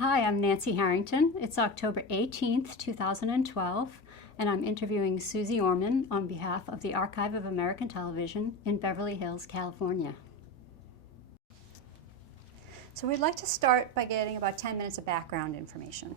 Hi, I'm Nancy Harrington. It's October 18th, 2012, and I'm interviewing Suze Orman on behalf of the Archive of American Television in Beverly Hills, California. So we'd like to start by getting about 10 minutes of background information.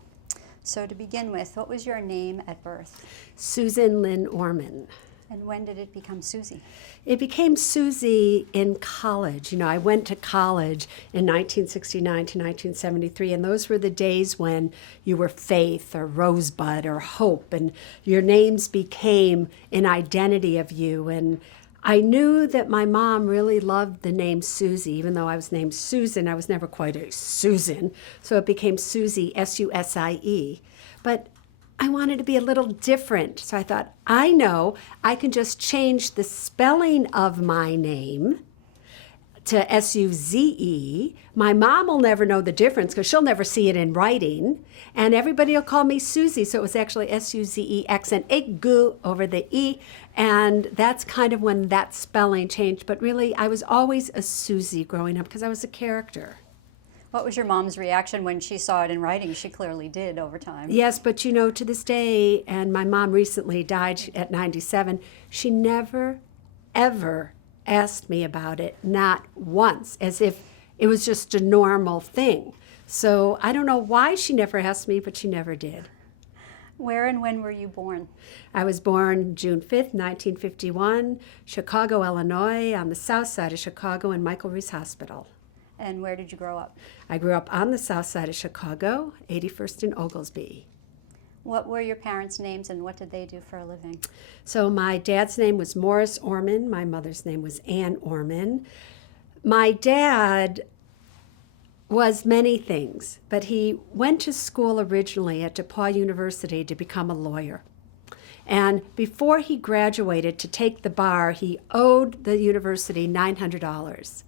So to begin with, what was your name at birth? Susan Lynn Orman. And when did it become Susie? It became Susie in college. I went to college in 1969 to 1973, and those were the days when you were Faith or Rosebud or Hope, and your names became an identity of you. And I knew that my mom really loved the name Susie. Even though I was named Susan, I was never quite a Susan. So it became Susie, S-U-S-I-E. But I wanted to be a little different. So I thought, I know I can just change the spelling of my name to S-U-Z-E. My mom will never know the difference because she'll never see it in writing. And everybody will call me Susie. So it was actually S-U-Z-E, accent a G over the E. And that's kind of when that spelling changed. But really, I was always a Susie growing up because I was a character. What was your mom's reaction when she saw it in writing? She clearly did over time. Yes, but to this day, and my mom recently died at 97, she never, ever asked me about it, not once, as if it was just a normal thing. So I don't know why she never asked me, but she never did. Where and when were you born? I was born June 5th, 1951, Chicago, Illinois, on the south side of Chicago in Michael Reese Hospital. And where did you grow up? I grew up on the south side of Chicago, 81st and Oglesby. What were your parents' names and what did they do for a living? So my dad's name was Morris Orman. My mother's name was Ann Orman. My dad was many things, but he went to school originally at DePauw University to become a lawyer. And before he graduated to take the bar, he owed the university $900.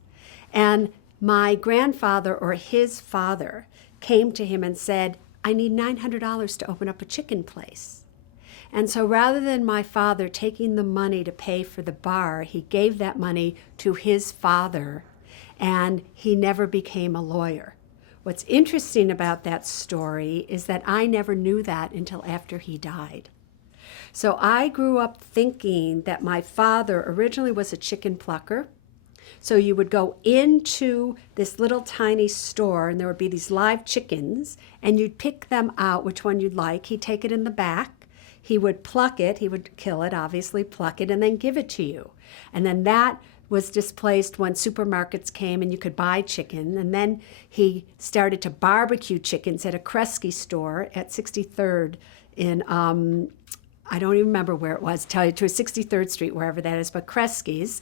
And my grandfather, or his father, came to him and said, I need $900 to open up a chicken place. And so rather than my father taking the money to pay for the bar, he gave that money to his father, and he never became a lawyer. What's interesting about that story is that I never knew that until after he died. So I grew up thinking that my father originally was a chicken plucker. So you would go into this little tiny store and there would be these live chickens and you'd pick them out, which one you'd like. He'd take it in the back. He would pluck it. He would kill it, obviously, pluck it, and then give it to you. And then that was displaced when supermarkets came and you could buy chicken. And then he started to barbecue chickens at a Kresge store at 63rd in, I don't even remember where it was, tell you, to 63rd Street, wherever that is, but Kresge's.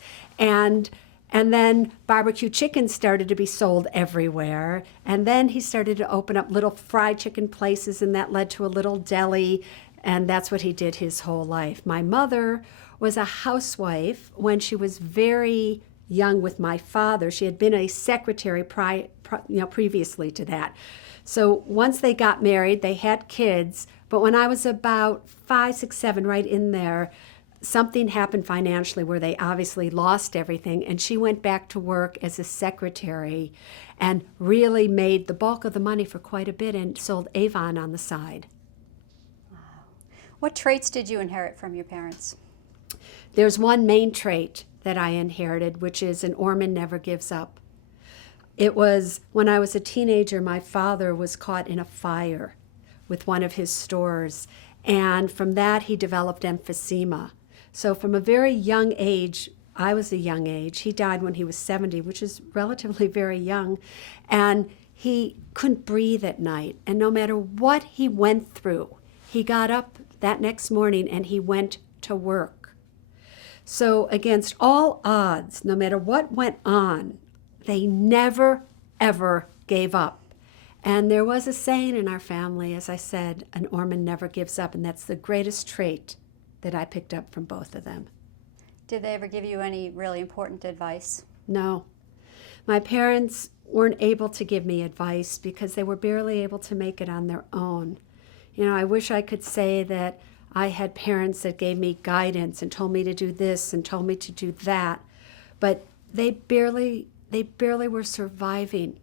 And then barbecue chicken started to be sold everywhere. And then he started to open up little fried chicken places, and that led to a little deli. And that's what he did his whole life. My mother was a housewife when she was very young with my father. She had been a secretary previously to that. So once they got married, they had kids. But when I was about 5, 6, 7, right in there, something happened financially where they obviously lost everything, and she went back to work as a secretary and really made the bulk of the money for quite a bit and sold Avon on the side. Wow. What traits did you inherit from your parents? There's one main trait that I inherited, which is an Orman never gives up. It was when I was a teenager, my father was caught in a fire with one of his stores, and from that he developed emphysema. So from a very young age, I was a young age, he died when he was 70, which is relatively very young, and he couldn't breathe at night. And no matter what he went through, he got up that next morning and he went to work. So against all odds, no matter what went on, they never, ever gave up. And there was a saying in our family, as I said, an Orman never gives up, and that's the greatest trait that I picked up from both of them. Did they ever give you any really important advice? No. My parents weren't able to give me advice because they were barely able to make it on their own. I wish I could say that I had parents that gave me guidance and told me to do this and told me to do that, but they barely were surviving.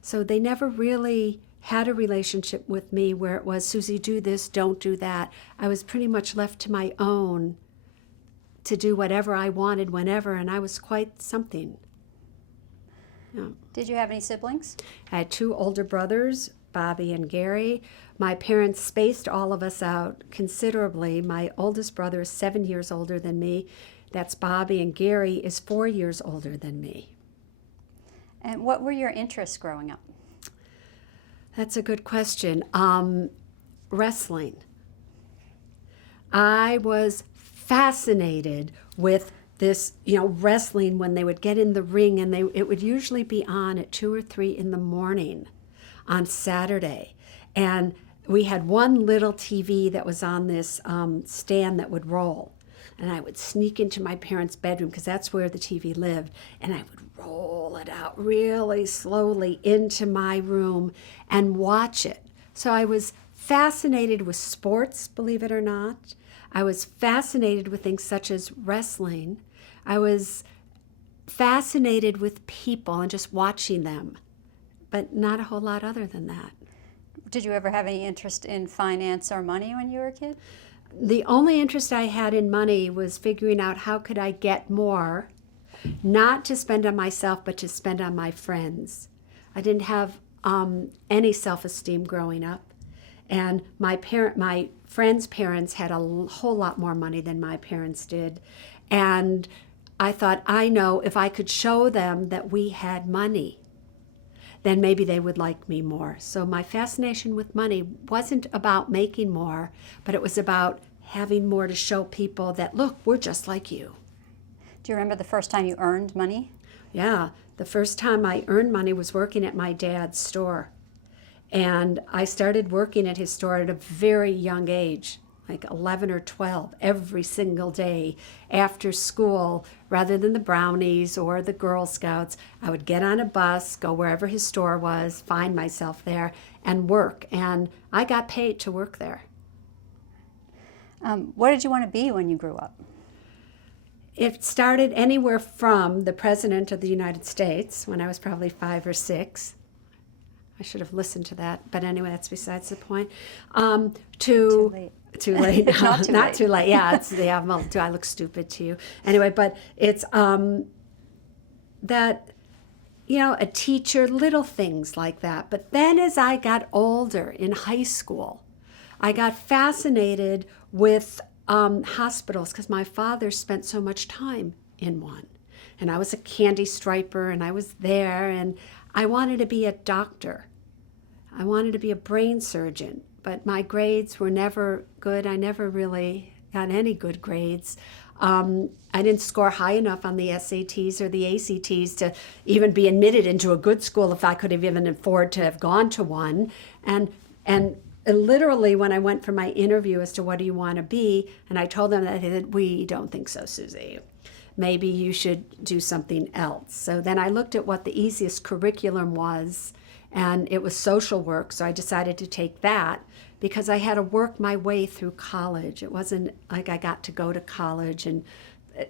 So they never really had a relationship with me where it was, Susie, do this, don't do that. I was pretty much left to my own to do whatever I wanted whenever, and I was quite something. Yeah. Did you have any siblings? I had two older brothers, Bobby and Gary. My parents spaced all of us out considerably. My oldest brother is 7 years older than me. That's Bobby, and Gary is 4 years older than me. And what were your interests growing up? That's a good question. Wrestling. I was fascinated with this, wrestling when they would get in the ring, and it would usually be on at 2 or 3 in the morning on Saturday. And we had one little TV that was on this stand that would roll. And I would sneak into my parents' bedroom because that's where the TV lived. And I would roll it out really slowly into my room and watch it. So I was fascinated with sports, believe it or not. I was fascinated with things such as wrestling. I was fascinated with people and just watching them, but not a whole lot other than that. Did you ever have any interest in finance or money when you were a kid? The only interest I had in money was figuring out how could I get more, not to spend on myself, but to spend on my friends. I didn't have any self-esteem growing up. And my friends' parents had a whole lot more money than my parents did. And I thought, I know if I could show them that we had money, then maybe they would like me more. So my fascination with money wasn't about making more, but it was about having more to show people that, look, we're just like you. Do you remember the first time you earned money? Yeah, the first time I earned money was working at my dad's store. And I started working at his store at a very young age, like 11 or 12, every single day after school. Rather than the brownies or the Girl Scouts, I would get on a bus, go wherever his store was, find myself there, and work. And I got paid to work there. What did you want to be when you grew up? It started anywhere from the President of the United States when I was probably 5 or 6. I should have listened to that, but anyway, that's besides the point. Too late. Too late. Not too late. Yeah, well, do I look stupid to you? Anyway, but it's that, a teacher, little things like that. But then as I got older in high school, I got fascinated with hospitals because my father spent so much time in one. And I was a candy striper, and I was there, and I wanted to be a doctor. I wanted to be a brain surgeon, but my grades were never good. I never really got any good grades. I didn't score high enough on the SATs or the ACTs to even be admitted into a good school if I could have even afforded to have gone to one. And literally when I went for my interview as to what do you want to be, and I told them that, they said, we don't think so, Susie. Maybe you should do something else. So then I looked at what the easiest curriculum was, and it was social work. So I decided to take that because I had to work my way through college. It wasn't like I got to go to college, and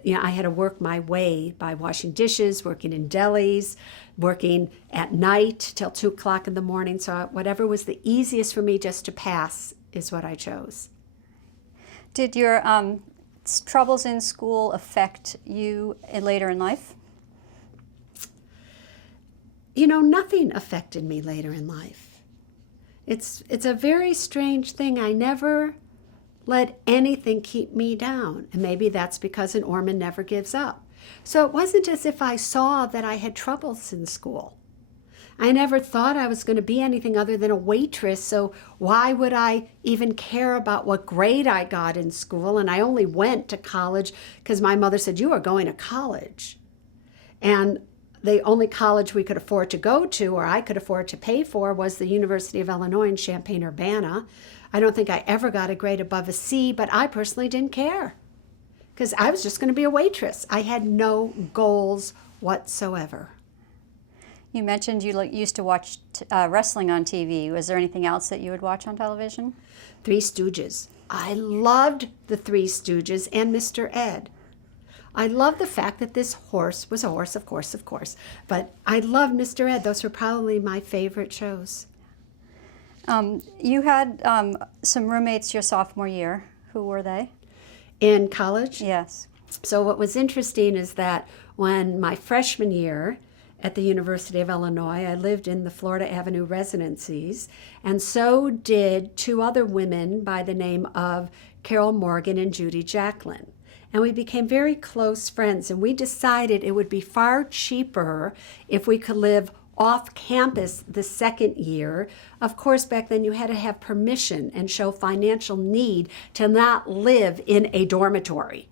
I had to work my way by washing dishes, working in delis, working at night till 2 o'clock in the morning. So whatever was the easiest for me just to pass is what I chose. Did your troubles in school affect you later in life? Nothing affected me later in life. It's a very strange thing. I never let anything keep me down. And maybe that's because an Orman never gives up. So it wasn't as if I saw that I had troubles in school. I never thought I was going to be anything other than a waitress, so why would I even care about what grade I got in school? And I only went to college because my mother said, you are going to college. And the only college we could afford to go to, or I could afford to pay for, was the University of Illinois in Champaign-Urbana. I don't think I ever got a grade above a C, but I personally didn't care because I was just going to be a waitress. I had no goals whatsoever. You mentioned you used to watch wrestling on TV. Was there anything else that you would watch on television? Three Stooges. I loved the Three Stooges and Mr. Ed. I love the fact that this horse was a horse, of course, but I loved Mr. Ed. Those were probably my favorite shows. You had some roommates your sophomore year. Who were they? In college. Yes. So what was interesting is that when my freshman year at the University of Illinois, I lived in the Florida Avenue residencies, and so did two other women by the name of Carol Morgan and Judy Jacklin. And we became very close friends, and we decided it would be far cheaper if we could live off campus the second year. Of course, back then you had to have permission and show financial need to not live in a dormitory.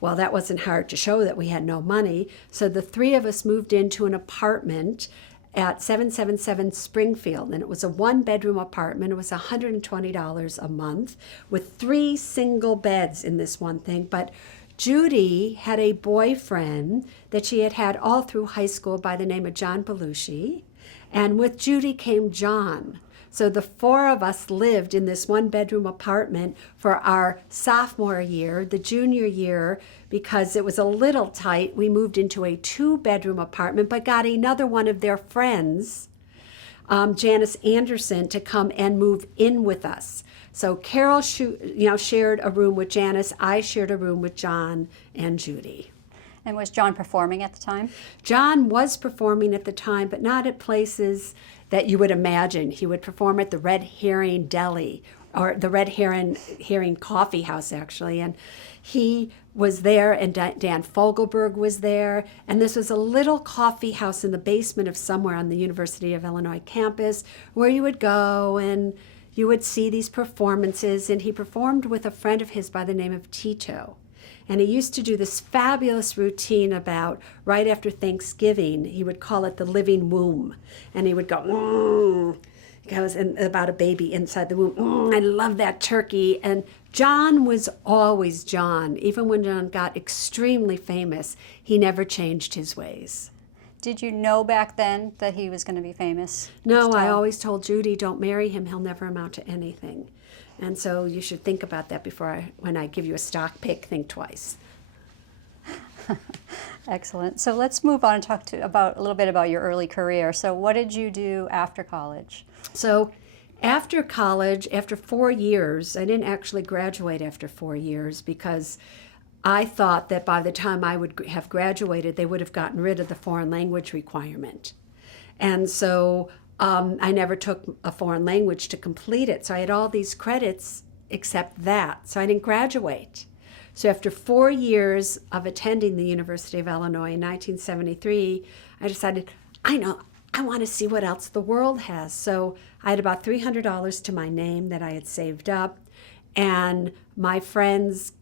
Well, that wasn't hard to show that we had no money. So the three of us moved into an apartment at 777 Springfield. And it was a one-bedroom apartment. It was $120 a month with 3 single beds in this one thing. But Judy had a boyfriend that she had had all through high school by the name of John Belushi. And with Judy came John. So the four of us lived in this one-bedroom apartment for our sophomore year. The junior year, because it was a little tight, we moved into a 2-bedroom apartment, but got another one of their friends, Janice Anderson, to come and move in with us. So Carol shared a room with Janice. I shared a room with John and Judy. And was John performing at the time? John was performing at the time, but not at places that you would imagine. He would perform at the Red Herring Deli, or the Red Herring Coffee House, actually. And he was there, and Dan Fogelberg was there. And this was a little coffee house in the basement of somewhere on the University of Illinois campus where you would go and you would see these performances. And he performed with a friend of his by the name of Tito. And he used to do this fabulous routine about right after Thanksgiving. He would call it the living womb. And he would go, goes about a baby inside the womb. I love that turkey. And John was always John. Even when John got extremely famous, he never changed his ways. Did you know back then that he was going to be famous? No, I always told Judy, don't marry him. He'll never amount to anything. And so you should think about that when I give you a stock pick, think twice. Excellent. So let's move on and talk about a little bit about your early career. So what did you do after college? So after college, after 4 years, I didn't actually graduate after 4 years because I thought that by the time I would have graduated, they would have gotten rid of the foreign language requirement. And so I never took a foreign language to complete it. So I had all these credits except that. So I didn't graduate. So after 4 years of attending the University of Illinois in 1973, I decided, I want to see what else the world has. So I had about $300 to my name that I had saved up. And my friends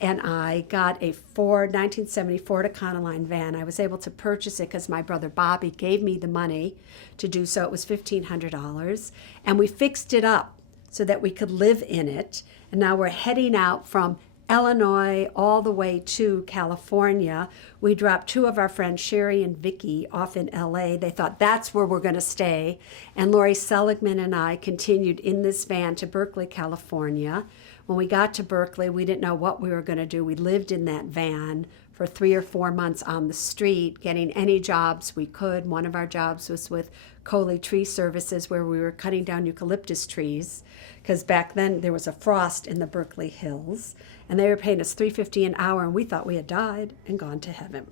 and I got a 1970 Ford Econoline van. I was able to purchase it because my brother Bobby gave me the money to do so. It was $1,500. And we fixed it up so that we could live in it. And now we're heading out from Illinois all the way to California. We dropped 2 of our friends, Sherry and Vicky, off in LA. They thought that's where we're going to stay. And Lori Seligman and I continued in this van to Berkeley, California. When we got to Berkeley, we didn't know what we were going to do. We lived in that van for 3 or 4 months on the street, getting any jobs we could. One of our jobs was with Coley Tree Services, where we were cutting down eucalyptus trees, because back then there was a frost in the Berkeley hills, and they were paying us $3.50 an hour, and we thought we had died and gone to heaven.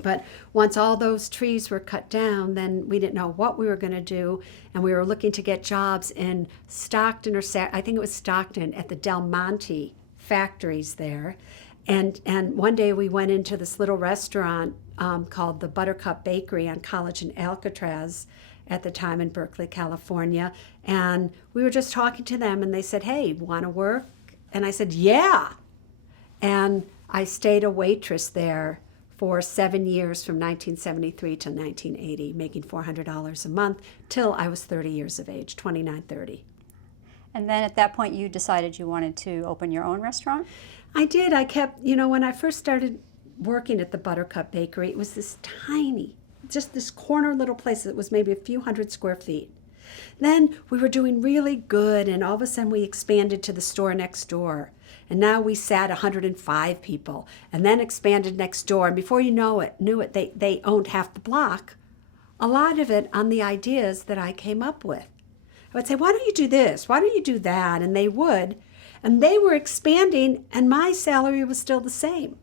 But once all those trees were cut down, then we didn't know what we were going to do, and we were looking to get jobs in Stockton, or I think it was Stockton, at the Del Monte factories there. And one day we went into this little restaurant called the Buttercup Bakery on College and Alcatraz at the time in Berkeley, California. And we were just talking to them, and they said, hey, want to work? And I said, yeah. And I stayed a waitress there for 7 years from 1973 to 1980, making $400 a month till I was 30 years of age, 29, 30. And then at that point you decided you wanted to open your own restaurant? I did. I kept, when I first started working at the Buttercup Bakery, it was this tiny, just this corner little place that was maybe a few hundred square feet. Then we were doing really good, and all of a sudden we expanded to the store next door. And now we sat 105 people, and then expanded next door. And before you knew it, they owned half the block, a lot of it on the ideas that I came up with. I would say, why don't you do this? Why don't you do that? And they would. And they were expanding, and my salary was still the same.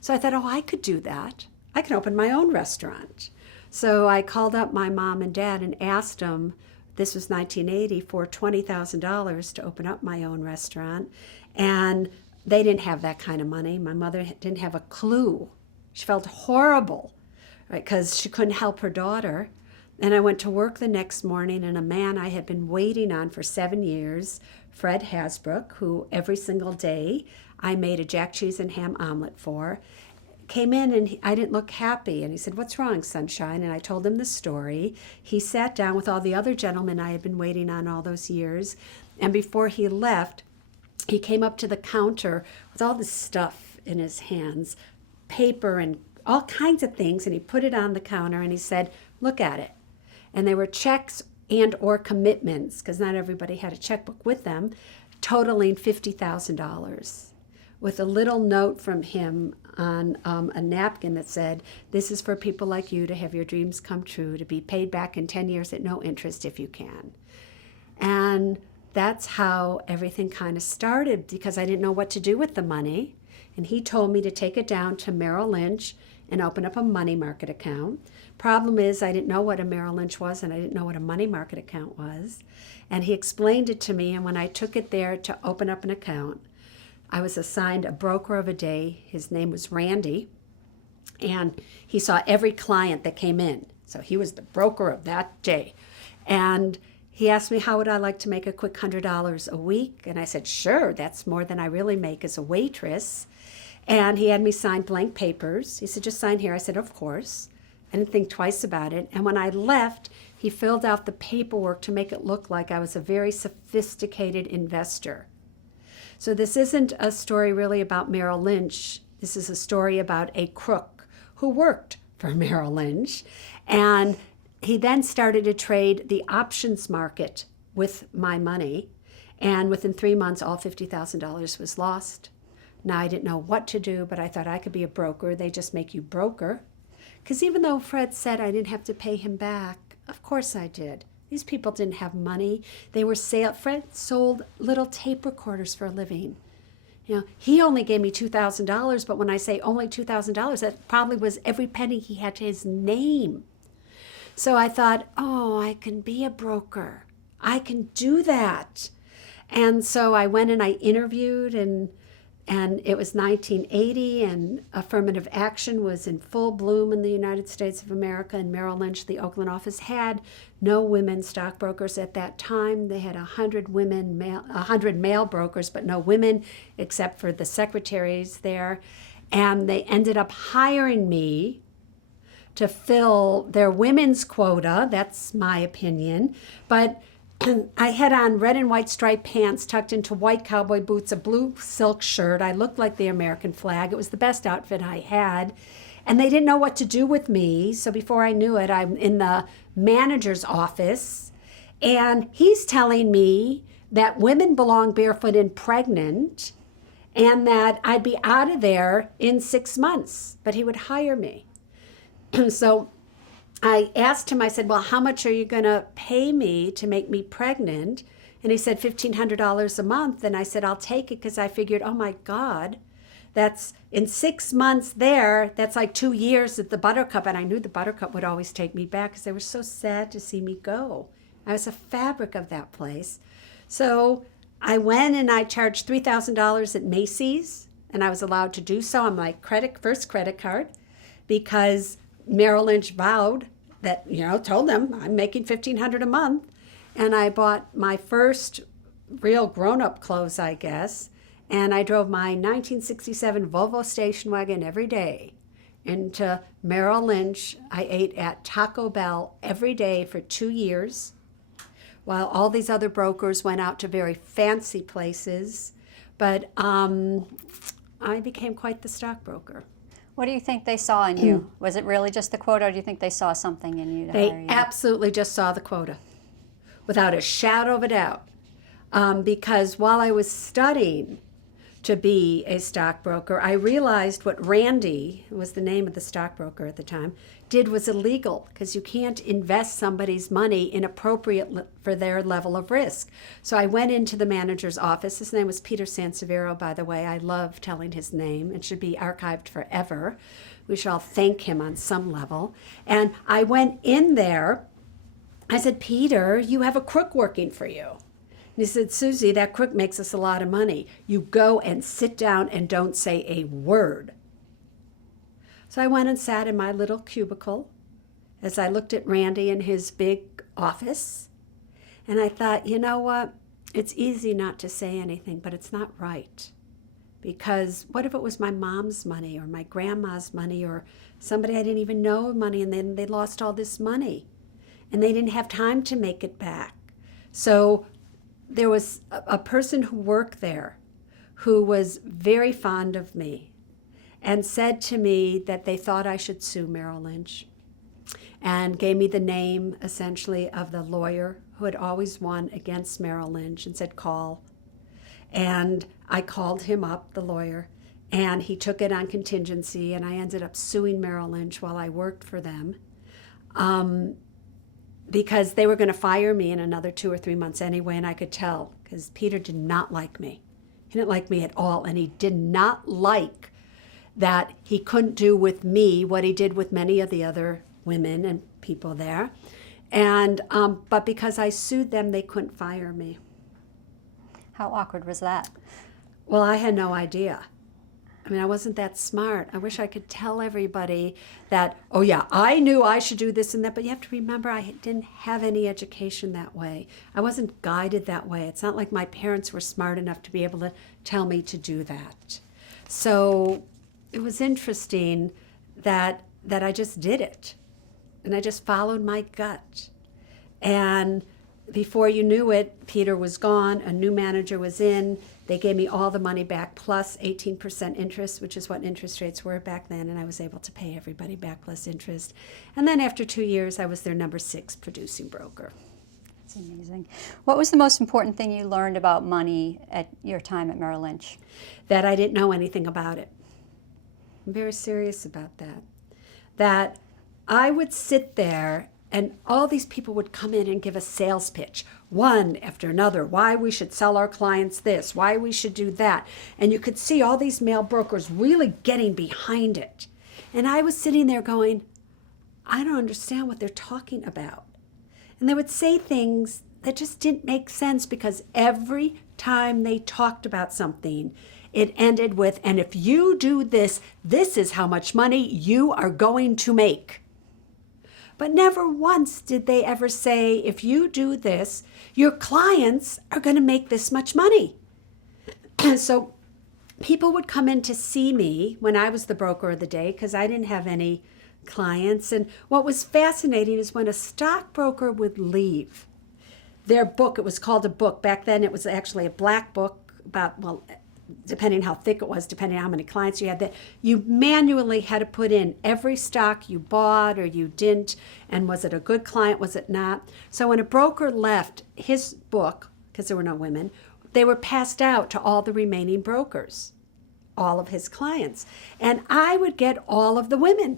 So I thought, oh, I could do that. I can open my own restaurant. So I called up my mom and dad and asked them, this was 1980, for $20,000 to open up my own restaurant. And they didn't have that kind of money. My mother didn't have a clue. She felt horrible, right, because she couldn't help her daughter. And I went to work the next morning, and a man I had been waiting on for 7 years, Fred Hasbrook, who every single day I made a jack cheese and ham omelet for, came in, and I didn't look happy. And he said, what's wrong, Sunshine? And I told him the story. He sat down with all the other gentlemen I had been waiting on all those years. And before he left, he came up to the counter with all this stuff in his hands, paper and all kinds of things. And he put it on the counter, and he said, look at it. And they were checks and or commitments, because not everybody had a checkbook with them, totaling $50,000, with a little note from him on a napkin that said, this is for people like you to have your dreams come true, to be paid back in 10 years at no interest if you can. And that's how everything kind of started, because I didn't know what to do with the money. And he told me to take it down to Merrill Lynch and open up a money market account. Problem is, I didn't know what a Merrill Lynch was, and I didn't know what a money market account was. And he explained it to me, and when I took it there to open up an account, I was assigned a broker of a day. His name was Randy, and he saw every client that came in. So he was the broker of that day. And he asked me, how would I like to make a quick $100 a week? And I said, sure, that's more than I really make as a waitress. And he had me sign blank papers. He said, just sign here. I said, of course. I didn't think twice about it. And when I left, he filled out the paperwork to make it look like I was a very sophisticated investor. So this isn't a story really about Merrill Lynch. This is a story about a crook who worked for Merrill Lynch. And he then started to trade the options market with my money. And within 3 months, all $50,000 was lost. Now, I didn't know what to do, but I thought I could be a broker. They just make you broker. Because even though Fred said I didn't have to pay him back, of course I did. These people didn't have money. They were Fred sold little tape recorders for a living. You know, he only gave me $2,000, but when I say only $2,000, that probably was every penny he had to his name. So I thought, oh, I can be a broker. I can do that. And so I went and I interviewed, and it was 1980, and affirmative action was in full bloom in the United States of America. And Merrill Lynch, the Oakland office, had no women stockbrokers at that time. They had 100 male brokers, but no women except for the secretaries there. And they ended up hiring me to fill their women's quota. That's my opinion. But I had on red and white striped pants tucked into white cowboy boots, a blue silk shirt. I looked like the American flag. It was the best outfit I had. And they didn't know what to do with me. So before I knew it, I'm in the manager's office. And he's telling me that women belong barefoot and pregnant, and that I'd be out of there in 6 months. But he would hire me. So I asked him, I said, well, how much are you going to pay me to make me pregnant? And he said, $1,500 a month. And I said, I'll take it, because I figured, oh my God, that's in 6 months there, that's like 2 years at the Buttercup. And I knew the Buttercup would always take me back, because they were so sad to see me go. I was a fabric of that place. So I went and I charged $3,000 at Macy's, and I was allowed to do so on my first credit card, because Merrill Lynch vowed that, told them I'm making $1,500 a month. And I bought my first real grown-up clothes, I guess. And I drove my 1967 Volvo station wagon every day into Merrill Lynch. I ate at Taco Bell every day for 2 years, while all these other brokers went out to very fancy places. But I became quite the stockbroker. What do you think they saw in you? Was it really just the quota, or do you think they saw something in you to hire you? They absolutely just saw the quota, without a shadow of a doubt. Because while I was studying to be a stockbroker. I realized what Randy, who was the name of the stockbroker at the time, did was illegal because you can't invest somebody's money inappropriate for their level of risk. So I went into the manager's office. His name was Peter Sansevero, by the way. I love telling his name. It should be archived forever. We should all thank him on some level. And I went in there. I said, Peter, you have a crook working for you. And he said, Susie, that crook makes us a lot of money. You go and sit down and don't say a word. So I went and sat in my little cubicle as I looked at Randy in his big office. And I thought, you know what? It's easy not to say anything, but it's not right. Because what if it was my mom's money or my grandma's money or somebody I didn't even know money, and then they lost all this money and they didn't have time to make it back. So there was a person who worked there who was very fond of me and said to me that they thought I should sue Merrill Lynch, and gave me the name, essentially, of the lawyer who had always won against Merrill Lynch, and said, call. And I called him up, the lawyer, and he took it on contingency, and I ended up suing Merrill Lynch while I worked for them, because they were going to fire me in another 2 or 3 months anyway, and I could tell, because Peter did not like me. He didn't like me at all, and he did not like that he couldn't do with me what he did with many of the other women and people there. And but because I sued them, they couldn't fire me. How awkward was that? Well, I had no idea. I mean, I wasn't that smart. I wish I could tell everybody that, oh yeah, I knew I should do this and that, but you have to remember I didn't have any education that way. I wasn't guided that way. It's not like my parents were smart enough to be able to tell me to do that. So it was interesting that I just did it, and I just followed my gut. And before you knew it, Peter was gone, a new manager was in, they gave me all the money back plus 18% interest, which is what interest rates were back then, and I was able to pay everybody back plus interest. And then after 2 years, I was their number 6 producing broker. That's amazing. What was the most important thing you learned about money at your time at Merrill Lynch? That I didn't know anything about it. I'm very serious about that. That I would sit there and all these people would come in and give a sales pitch, one after another, why we should sell our clients this, why we should do that. And you could see all these male brokers really getting behind it. And I was sitting there going, I don't understand what they're talking about. And they would say things that just didn't make sense, because every time they talked about something, it ended with, and if you do this, this is how much money you are going to make. But never once did they ever say, if you do this, your clients are going to make this much money. So people would come in to see me when I was the broker of the day, because I didn't have any clients. And what was fascinating is when a stockbroker would leave, their book, it was called a book. Back then it was actually a black book about, well, depending how thick it was, depending on how many clients you had, that you manually had to put in every stock you bought or you didn't, and was it a good client, was it not. So when a broker left, his book, because there were no women, they were passed out to all the remaining brokers, all of his clients. And I would get all of the women.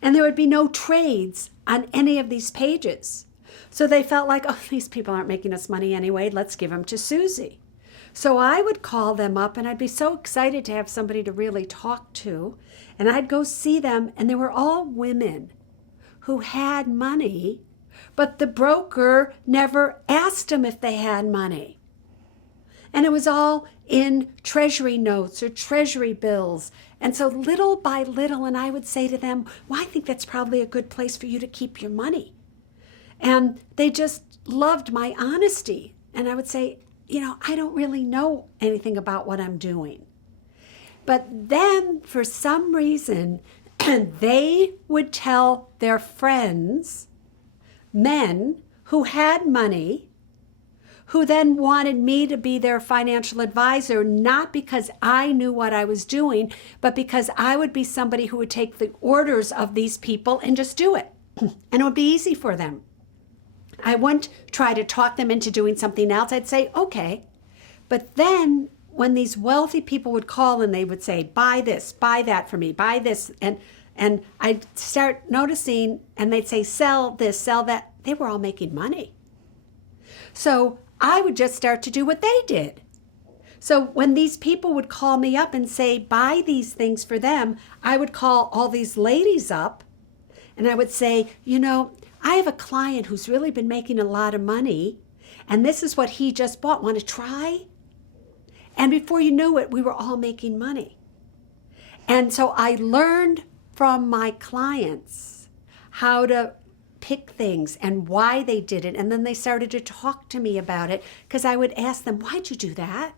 And there would be no trades on any of these pages. So they felt like, oh, these people aren't making us money anyway, let's give them to Susie. So I would call them up, and I'd be so excited to have somebody to really talk to. And I'd go see them, and they were all women who had money, but the broker never asked them if they had money. And it was all in treasury notes or treasury bills. And so little by little, and I would say to them, well, I think that's probably a good place for you to keep your money. And they just loved my honesty. And I would say, you know, I don't really know anything about what I'm doing. But then for some reason, they would tell their friends, men who had money, who then wanted me to be their financial advisor, not because I knew what I was doing, but because I would be somebody who would take the orders of these people and just do it. And it would be easy for them. I wouldn't try to talk them into doing something else. I'd say, okay. But then when these wealthy people would call and they would say, buy this, buy that for me, buy this, and I'd start noticing, and they'd say, sell this, sell that, they were all making money. So I would just start to do what they did. So when these people would call me up and say, buy these things for them, I would call all these ladies up and I would say, I have a client who's really been making a lot of money, and this is what he just bought. Want to try? And before you knew it, we were all making money. And so I learned from my clients how to pick things and why they did it. And then they started to talk to me about it because I would ask them, why'd you do that?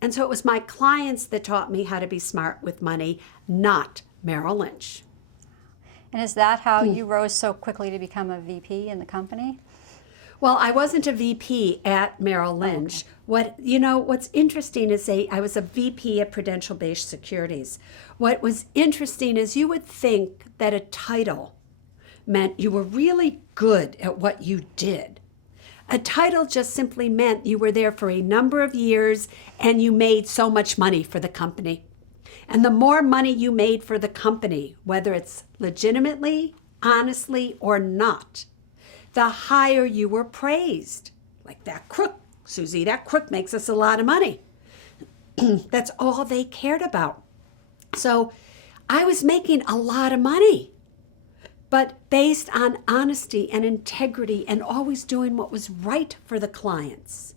And so it was my clients that taught me how to be smart with money, not Merrill Lynch. And is that how you rose so quickly to become a VP in the company? Well, I wasn't a VP at Merrill Lynch. What's interesting is I was a VP at Prudential-based Securities. What was interesting is you would think that a title meant you were really good at what you did. A title just simply meant you were there for a number of years and you made so much money for the company. And the more money you made for the company, whether it's legitimately, honestly, or not, the higher you were praised. Like that crook, Susie, that crook makes us a lot of money. That's all they cared about. So I was making a lot of money, but based on honesty and integrity and always doing what was right for the clients.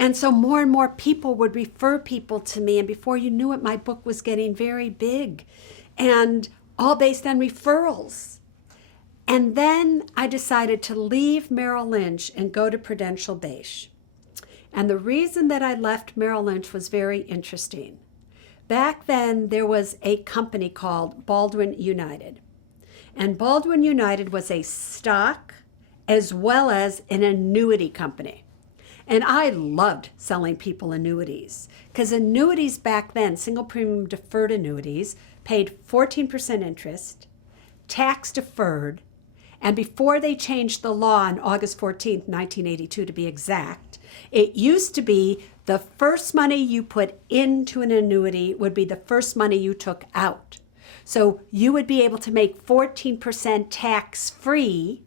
And so more and more people would refer people to me, and before you knew it, my book was getting very big, and all based on referrals. And then I decided to leave Merrill Lynch and go to Prudential-based. And the reason that I left Merrill Lynch was very interesting. Back then, there was a company called Baldwin United. And Baldwin United was a stock as well as an annuity company. And I loved selling people annuities because annuities back then, single premium deferred annuities, paid 14% interest, tax deferred, and before they changed the law on August 14th, 1982 to be exact, it used to be the first money you put into an annuity would be the first money you took out. So you would be able to make 14% tax-free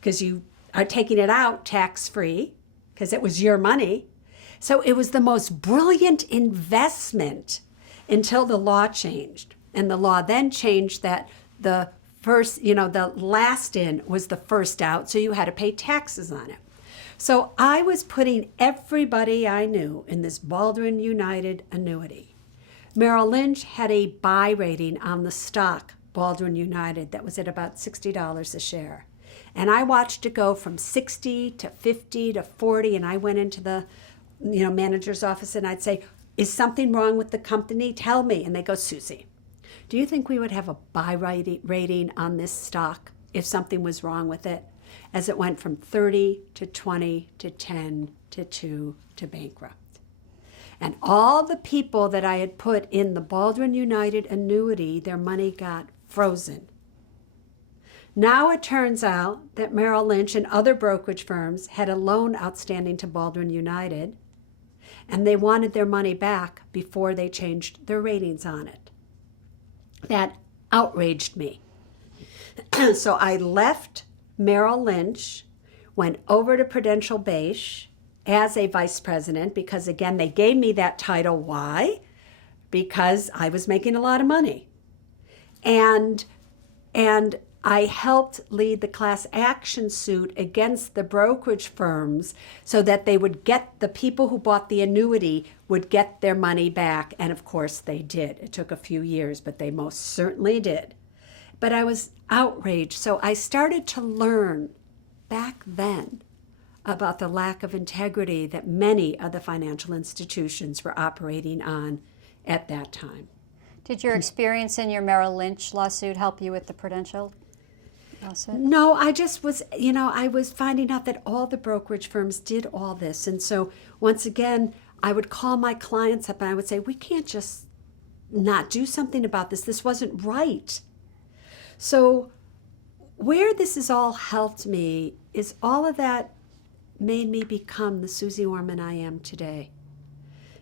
because you are taking it out tax-free because it was your money. So it was the most brilliant investment until the law changed. And the law then changed that the the last in was the first out, so you had to pay taxes on it. So I was putting everybody I knew in this Baldwin United annuity. Merrill Lynch had a buy rating on the stock Baldwin United that was at about $60 a share. And I watched it go from 60 to 50 to 40, and I went into the manager's office and I'd say, is something wrong with the company? Tell me. And they go, Susie, do you think we would have a buy rating on this stock if something was wrong with it? As it went from 30 to 20 to 10 to 2 to bankrupt. And all the people that I had put in the Baldwin United annuity, their money got frozen. Now it turns out that Merrill Lynch and other brokerage firms had a loan outstanding to Baldwin United, and they wanted their money back before they changed their ratings on it. That outraged me. So I left Merrill Lynch, went over to Prudential-based as a vice president because, again, they gave me that title. Why? Because I was making a lot of money. And I helped lead the class action suit against the brokerage firms so that they would get, the people who bought the annuity would get their money back. And of course they did. It took a few years, but they most certainly did. But I was outraged. So I started to learn back then about the lack of integrity that many of the financial institutions were operating on at that time. Did your experience in your Merrill Lynch lawsuit help you with the Prudential lawsuit? No, I just was, I was finding out that all the brokerage firms did all this. And so once again, I would call my clients up and I would say, we can't just not do something about this. This wasn't right. So where this has all helped me is all of that made me become the Suze Orman I am today.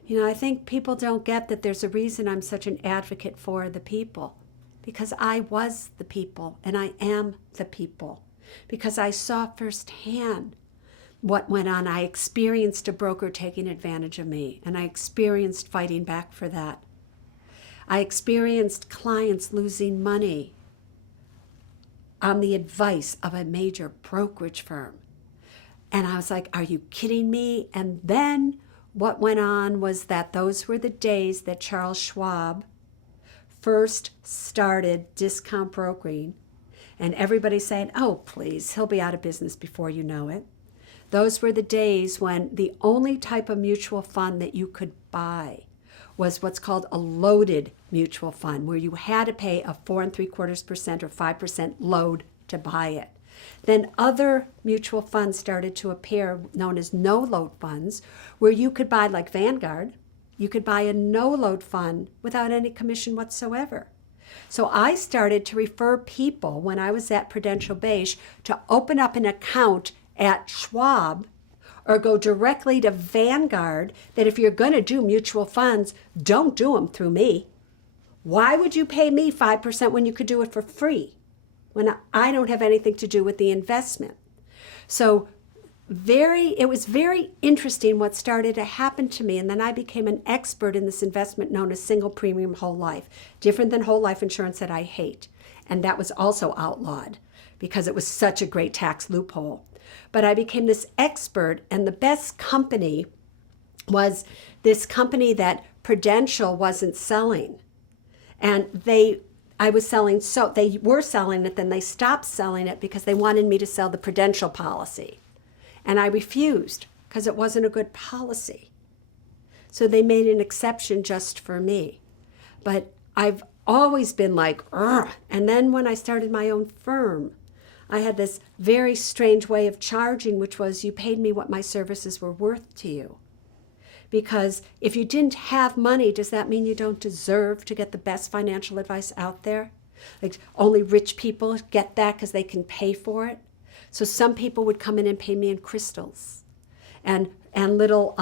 You know, I think people don't get that there's a reason I'm such an advocate for the people, because I was the people and I am the people, because I saw firsthand what went on. I experienced a broker taking advantage of me, and I experienced fighting back for that. I experienced clients losing money on the advice of a major brokerage firm. And I was like, are you kidding me? And then what went on was that those were the days that Charles Schwab first started discount brokering, and everybody's saying, oh, please, he'll be out of business before you know it. Those were the days when the only type of mutual fund that you could buy was what's called a loaded mutual fund, where you had to pay a 4.75% or 5% load to buy it. Then other mutual funds started to appear, known as no-load funds, where you could buy, like Vanguard, you could buy a no-load fund without any commission whatsoever. So I started to refer people, when I was at Prudential Beige, to open up an account at Schwab or go directly to Vanguard, that if you're going to do mutual funds, don't do them through me. Why would you pay me 5% when you could do it for free, when I don't have anything to do with the investment? So it was very interesting what started to happen to me, and then I became an expert in this investment known as single premium whole life, different than whole life insurance that I hate. And that was also outlawed because it was such a great tax loophole. But I became this expert, and the best company was this company that Prudential wasn't selling. And they were selling it, then they stopped selling it because they wanted me to sell the Prudential policy. And I refused because it wasn't a good policy. So they made an exception just for me. But I've always been like, ugh. And then when I started my own firm, I had this very strange way of charging, which was you paid me what my services were worth to you. Because if you didn't have money, does that mean you don't deserve to get the best financial advice out there? Like only rich people get that because they can pay for it? So some people would come in and pay me in crystals and little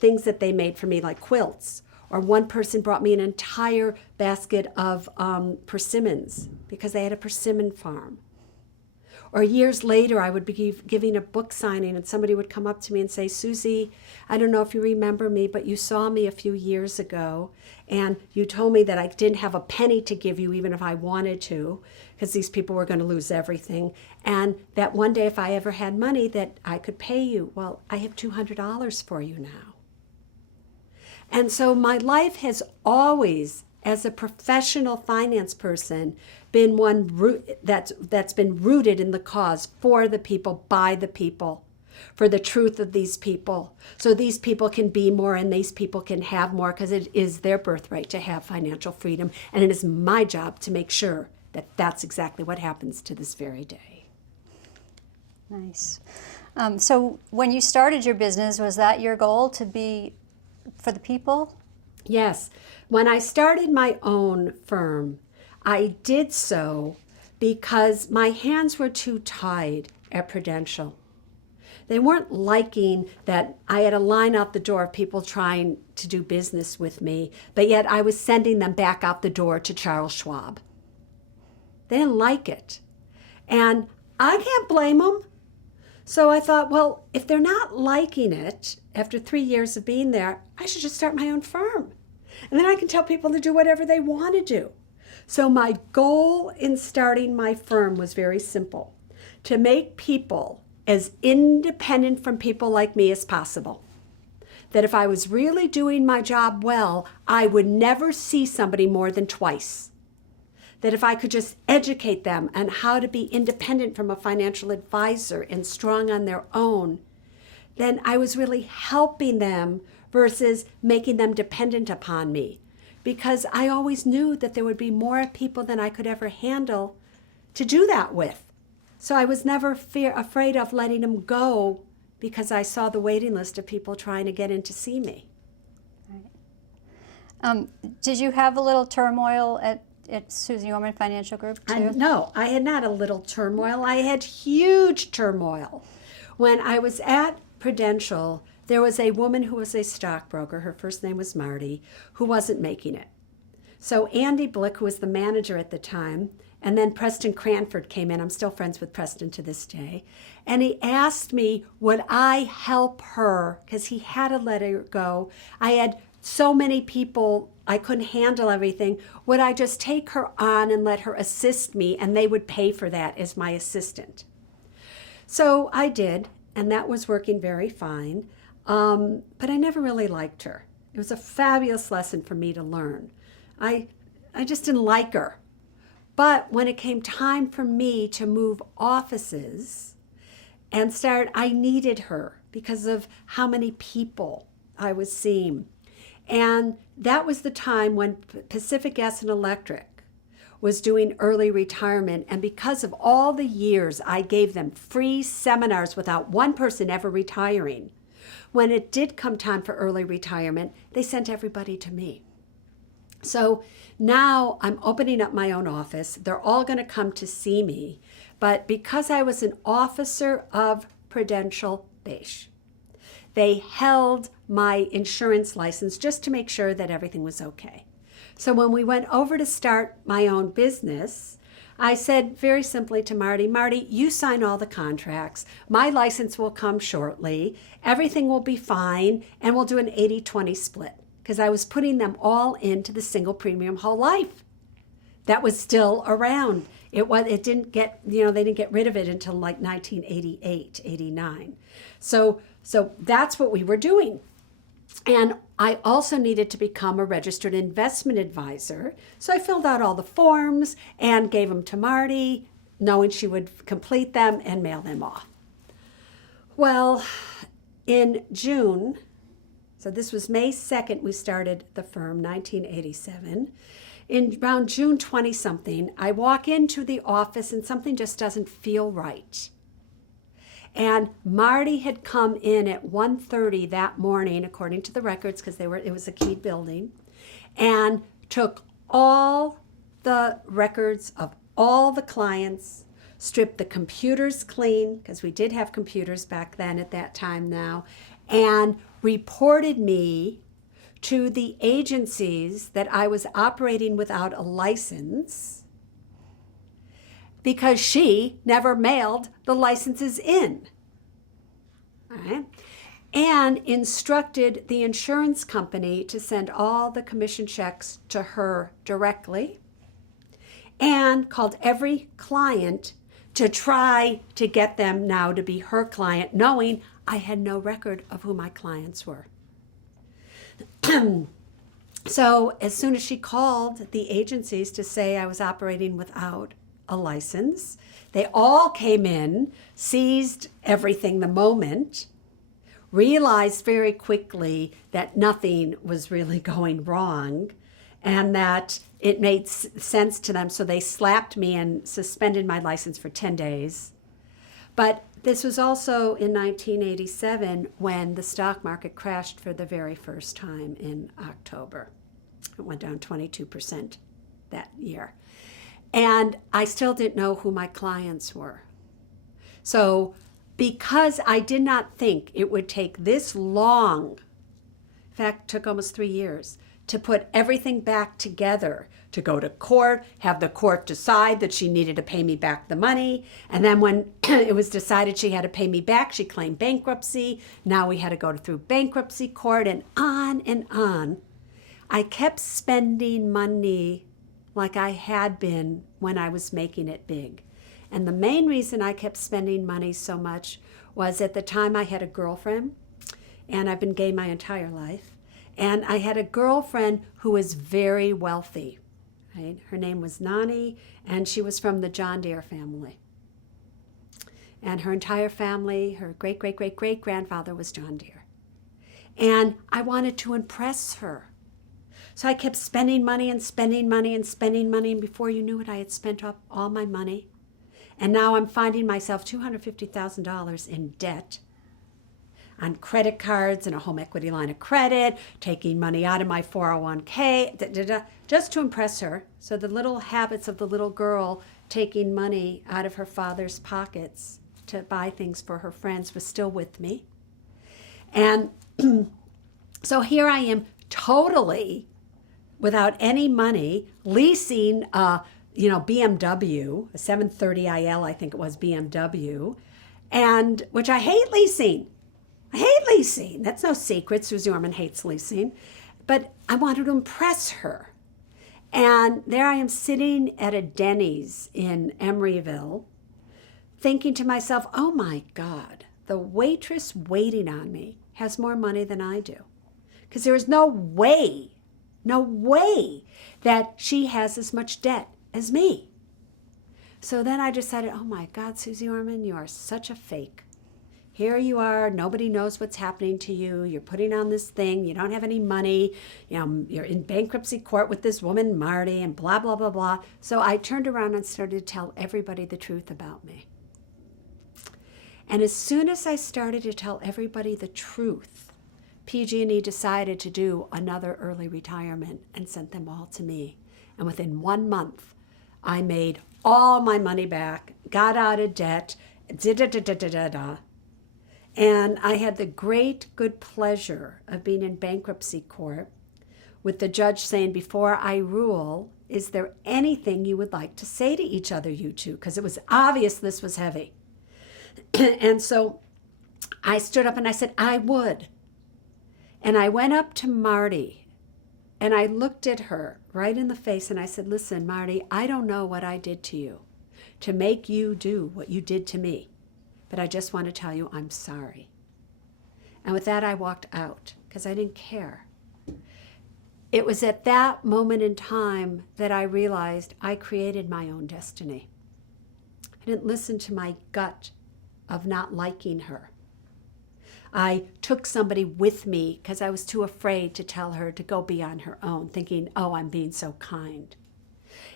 things that they made for me, like quilts. Or one person brought me an entire basket of persimmons because they had a persimmon farm. Or years later, I would be giving a book signing, and somebody would come up to me and say, Susie, I don't know if you remember me, but you saw me a few years ago, and you told me that I didn't have a penny to give you even if I wanted to, because these people were going to lose everything, and that one day if I ever had money that I could pay you. Well, I have $200 for you now. And so my life has always, as a professional finance person, been one that's been rooted in the cause for the people, by the people, for the truth of these people. So these people can be more and these people can have more, because it is their birthright to have financial freedom. And it is my job to make sure that that's exactly what happens to this very day. Nice. So when you started your business, was that your goal, to be for the people? Yes. When I started my own firm, I did so because my hands were too tied at Prudential. They weren't liking that I had a line out the door of people trying to do business with me, but yet I was sending them back out the door to Charles Schwab. They didn't like it. And I can't blame them. So I thought, well, if they're not liking it after 3 years of being there, I should just start my own firm. And then I can tell people to do whatever they want to do. So my goal in starting my firm was very simple: to make people as independent from people like me as possible. That if I was really doing my job well, I would never see somebody more than twice. That if I could just educate them on how to be independent from a financial advisor and strong on their own, then I was really helping them versus making them dependent upon me. Because I always knew that there would be more people than I could ever handle to do that with. So I was never afraid of letting them go, because I saw the waiting list of people trying to get in to see me. Right. Did you have a little turmoil at Suze Orman Financial Group too? No, I had not a little turmoil. I had huge turmoil. When I was at Prudential, there was a woman who was a stockbroker, her first name was Marty, who wasn't making it. So Andy Blick, who was the manager at the time, and then Preston Cranford came in. I'm still friends with Preston to this day. And he asked me, would I help her? Because he had to let her go. I had so many people, I couldn't handle everything. Would I just take her on and let her assist me, and they would pay for that as my assistant? So I did, and that was working very fine. But I never really liked her. It was a fabulous lesson for me to learn. I just didn't like her. But when it came time for me to move offices and start, I needed her because of how many people I was seeing. And that was the time when Pacific Gas and Electric was doing early retirement. And because of all the years I gave them free seminars without one person ever retiring, when it did come time for early retirement, they sent everybody to me. So now I'm opening up my own office. They're all going to come to see me. But because I was an officer of Prudential Beige, they held my insurance license just to make sure that everything was okay. So when we went over to start my own business, I said very simply to Marty, Marty, you sign all the contracts. My license will come shortly. Everything will be fine, and we'll do an 80-20 split. Because I was putting them all into the single premium whole life that was still around. It didn't get, they didn't get rid of it until like 1988, 89. So that's what we were doing. And I also needed to become a registered investment advisor. So I filled out all the forms and gave them to Marty, knowing she would complete them and mail them off. Well, in June, so this was May 2nd, we started the firm, 1987. In around June 20-something, I walk into the office and something just doesn't feel right. And Marty had come in at 1:30 that morning, according to the records, because it was a key building, and took all the records of all the clients, stripped the computers clean, because we did have computers back then at that time now, and reported me to the agencies that I was operating without a license because she never mailed the licenses in. All right. And instructed the insurance company to send all the commission checks to her directly, and called every client to try to get them now to be her client, knowing I had no record of who my clients were. So as soon as she called the agencies to say I was operating without a license, they all came in, seized everything the moment, realized very quickly that nothing was really going wrong and that it made sense to them. So they slapped me and suspended my license for 10 days. But this was also in 1987 when the stock market crashed for the very first time in October. It went down 22% that year. And I still didn't know who my clients were. So because I did not think it would take this long, in fact, it took almost 3 years, to put everything back together, to go to court, have the court decide that she needed to pay me back the money. And then when it was decided she had to pay me back, she claimed bankruptcy. Now we had to go through bankruptcy court and on and on. I kept spending money like I had been when I was making it big. And the main reason I kept spending money so much was at the time I had a girlfriend, and I've been gay my entire life. And I had a girlfriend who was very wealthy. Right? Her name was Nani, and she was from the John Deere family. And her entire family, her great-great-great-great-grandfather was John Deere. And I wanted to impress her. So I kept spending money and spending money and spending money, and before you knew it, I had spent up all my money. And now I'm finding myself $250,000 in debt on credit cards and a home equity line of credit, taking money out of my 401k, just to impress her. So the little habits of the little girl taking money out of her father's pockets to buy things for her friends was still with me. And so here I am, totally without any money, leasing a BMW, a 730IL, I think it was BMW, and which I hate leasing. I hate leasing. That's no secret. Suze Orman hates leasing. But I wanted to impress her. And there I am sitting at a Denny's in Emeryville, thinking to myself, oh my God, the waitress waiting on me has more money than I do. Because there is no way that she has as much debt as me. So then I decided, oh my God, Suze Orman, you are such a fake. Here you are, nobody knows what's happening to you. You're putting on this thing, you don't have any money, you're in bankruptcy court with this woman, Marty, and blah, blah, blah, blah. So I turned around and started to tell everybody the truth about me. And as soon as I started to tell everybody the truth, PG&E decided to do another early retirement and sent them all to me. And within 1 month, I made all my money back, got out of debt, and I had the great good pleasure of being in bankruptcy court with the judge saying, before I rule, is there anything you would like to say to each other, you two? Because it was obvious this was heavy. And so I stood up and I said, I would. And I went up to Marty and I looked at her right in the face and I said, listen, Marty, I don't know what I did to you to make you do what you did to me, but I just want to tell you I'm sorry. And with that, I walked out because I didn't care. It was at that moment in time that I realized I created my own destiny. I didn't listen to my gut of not liking her. I took somebody with me because I was too afraid to tell her to go be on her own, thinking, oh, I'm being so kind.